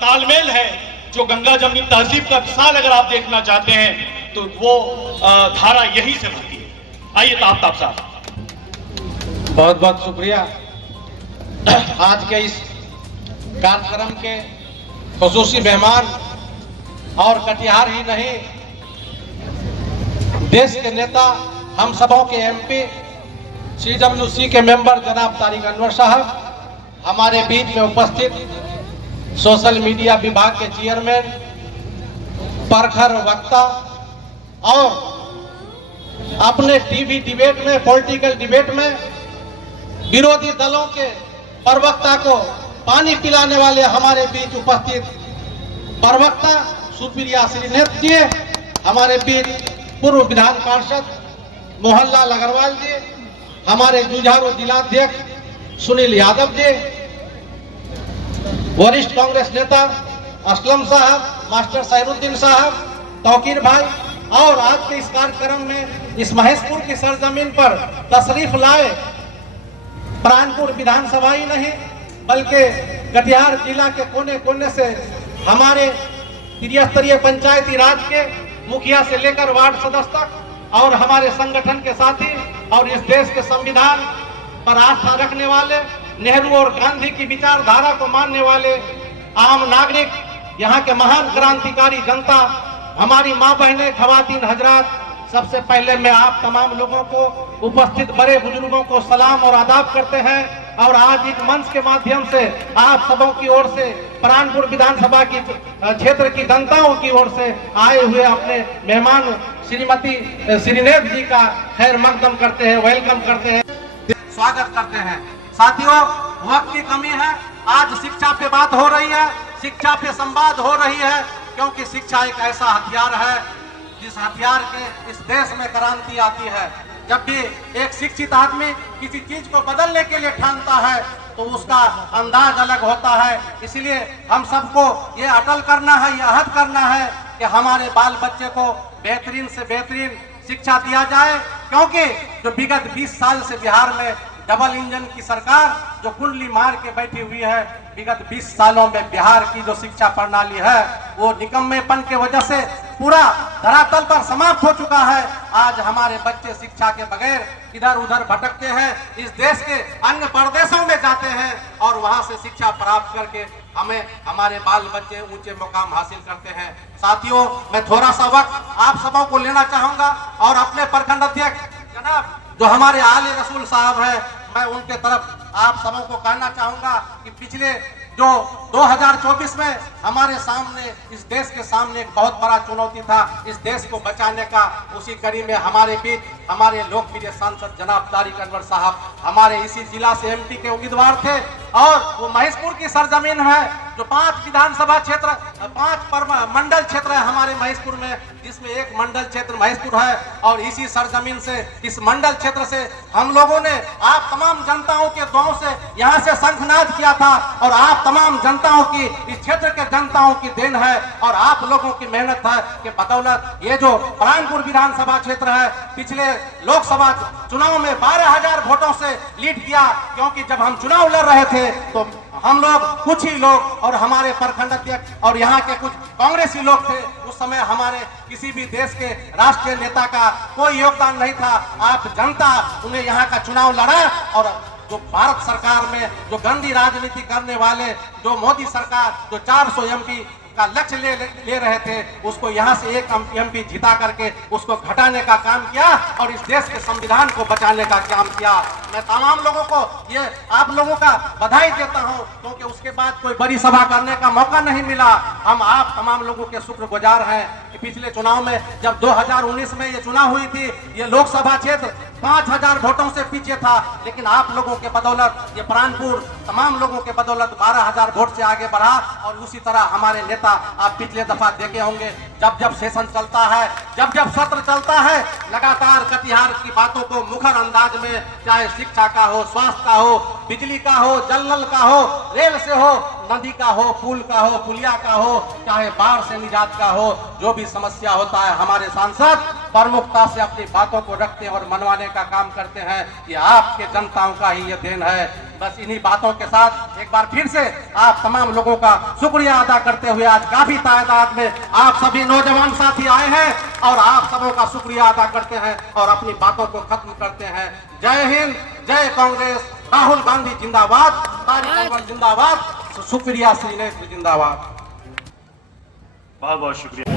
तालमेल है जो गंगा जमनी तहजीब का मिसाल अगर आप देखना चाहते हैं तो वो धारा यही से बनती है। आइए ताफ्ताब साहब। बहुत बहुत शुक्रिया। आज के इस कार्यक्रम के खुसूसी मेहमान और कटिहार ही नहीं, देश के नेता, हम सबों के एमपी, CWC के मेंबर जनाब तारिक अनवर साहब, हमारे बीच में उपस्थित सोशल मीडिया विभाग के चेयरमैन, प्रखर वक्ता और अपने टीवी डिबेट में, पॉलिटिकल डिबेट में विरोधी दलों के प्रवक्ता को पानी पिलाने वाले हमारे बीच उपस्थित प्रवक्ता सुप्रिया श्रीनेत जी, हमारे बीच पूर्व विधान पार्षद मोहनलाल अग्रवाल जी, हमारे जुझारू जिलाध्यक्ष सुनील यादव जी, वरिष्ठ कांग्रेस नेता असलम साहब, मास्टर सैरुद्दीन साहब, तौकीर भाई, और आज के इस कार्यक्रम में इस महेशपुर की सरजमीन पर तशरीफ लाए प्राणपुर विधानसभा ही नहीं बल्कि कटिहार जिला के कोने कोने से हमारे त्रिस्तरीय पंचायती राज के मुखिया से लेकर वार्ड सदस्य तक और हमारे संगठन के साथी और इस देश के संविधान पर आस्था रखने वाले, नेहरू और गांधी की विचारधारा को मानने वाले आम नागरिक, यहाँ के महान क्रांतिकारी जनता, हमारी माँ बहनें, खवातीन हजरात, सबसे पहले मैं आप तमाम लोगों को, उपस्थित बड़े बुजुर्गों को सलाम और आदाब करते हैं। और आज एक मंच के माध्यम से आप सबों की ओर से, प्राणपुर विधानसभा की क्षेत्र की जनताओं की ओर से आए हुए अपने मेहमान श्रीमती श्रीनेत जी का खैर मकदम करते हैं, वेलकम करते हैं, स्वागत करते हैं। साथियों, वक्त की कमी है, आज शिक्षा पे बात हो रही है, शिक्षा पे संवाद हो रही है, क्योंकि शिक्षा एक ऐसा हथियार है जिस हथियार के इस देश में क्रांति आती है। जब भी एक शिक्षित आदमी किसी चीज को बदलने के लिए ठानता है तो उसका अंदाज अलग होता है। इसलिए हम सबको ये अटल करना है, ये अहद करना है कि हमारे बाल बच्चे को बेहतरीन से बेहतरीन शिक्षा दिया जाए, क्योंकि जो विगत 20 साल से बिहार में डबल इंजन की सरकार जो कुंडली मार के बैठी हुई है, विगत 20 सालों में बिहार की जो शिक्षा प्रणाली है वो निकम्मेपन के वजह से पूरा धरातल पर समाप्त हो चुका है। आज हमारे बच्चे शिक्षा के बगैर इधर उधर भटकते हैं, इस देश के अन्य प्रदेशों में जाते हैं और वहां से शिक्षा प्राप्त करके हमारे बाल बच्चे ऊंचे मुकाम हासिल करते हैं। साथियों, मैं थोड़ा सा वक्त आप सबों को लेना चाहूंगा और अपने प्रखंड अध्यक्ष जनाब जो हमारे आले रसूल साहब हैं, मैं उनके तरफ आप सबों को कहना चाहूंगा कि पिछले जो 2024 में हमारे सामने, इस देश के सामने एक बहुत बड़ा चुनौती था, इस देश को बचाने का। उसी कड़ी में हमारे बीच हमारे लोकप्रिय सांसद जनाब तारिक अनवर साहब हमारे इसी जिला से एमपी के उम्मीदवार थे और वो महेशपुर की सरजमीन है जो 5 विधानसभा क्षेत्र, 5 मंडल क्षेत्र है हमारे महेशपुर में, जिसमें एक मंडल क्षेत्र महेशपुर है। और इसी सरजमीन से, इस मंडल क्षेत्र से हम लोगों ने आप तमाम जनताओं के दुआओं से यहाँ से शंखनाद किया था और आप तमाम जनताओं की, इस क्षेत्र के जनताओं की देन है और आप लोगों की मेहनत है कि बदौलत ये जो प्राणपुर विधानसभा क्षेत्र है पिछले लोकसभा चुनाव में 12,000 वोटों से लीड किया, क्योंकि जब हम चुनाव लड़ रहे थे तो हम लोग, कुछ ही लोग और हमारे प्रखंड अध्यक्ष और यहाँ के कुछ कांग्रेसी लोग थे, उस समय हमारे किसी भी देश के राष्ट्रीय नेता का कोई योगदान नहीं था। आप जनता उन्हें यहाँ का चुनाव लड़ा और जो भारत सरकार में जो गंदी राजनीति करने वाले, जो मोदी सरकार जो 400 एमपी का लक्ष्य ले रहे थे, उसको यहाँ से एक एमपी जिता करके उसको घटाने का काम किया और इस देश के संविधान को बचाने का काम किया। मैं तमाम लोगों को ये आप लोगों का बधाई देता हूँ, क्योंकि उसके बाद कोई बड़ी सभा करने का मौका नहीं मिला। हम आप तमाम लोगों के शुक्रगुजार हैं कि पिछले चुनाव में जब 2019 में ये चुनाव हुई थी, ये लोकसभा क्षेत्र 5,000 वोटों से पीछे था, लेकिन आप लोगों के बदौलत ये प्राणपुर तमाम लोगों के बदौलत 12,000 वोट से आगे बढ़ा। और उसी तरह हमारे नेता, आप पिछले दफा देखे होंगे, जब जब सेशन चलता है, जब जब सत्र चलता है, लगातार कटिहार की बातों को मुखर अंदाज में, चाहे शिक्षा का हो, स्वास्थ्य का हो, बिजली का हो, जल नल का हो, रेल से हो, नदी का हो, पुल का हो, पुलिया का हो, चाहे बाढ़ से निजात का हो, जो भी समस्या होता है हमारे सांसद प्रमुखता से अपनी बातों को रखते हैं और मनवाने का काम करते हैं। ये आपके जनताओं का ही ये देन है। बस इन्हीं बातों के साथ एक बार फिर से आप तमाम लोगों का शुक्रिया अदा करते हुए आज काफी तादाद में आप सभी नौजवान साथी आए हैं और आप सबों का शुक्रिया अदा करते हैं और अपनी बातों को खत्म करते हैं। जय हिंद, जय कांग्रेस, राहुल गांधी जिंदाबाद, तारिक अनवर जिंदाबाद, सुप्रिया श्रीनेश जिंदाबाद। बहुत बहुत शुक्रिया।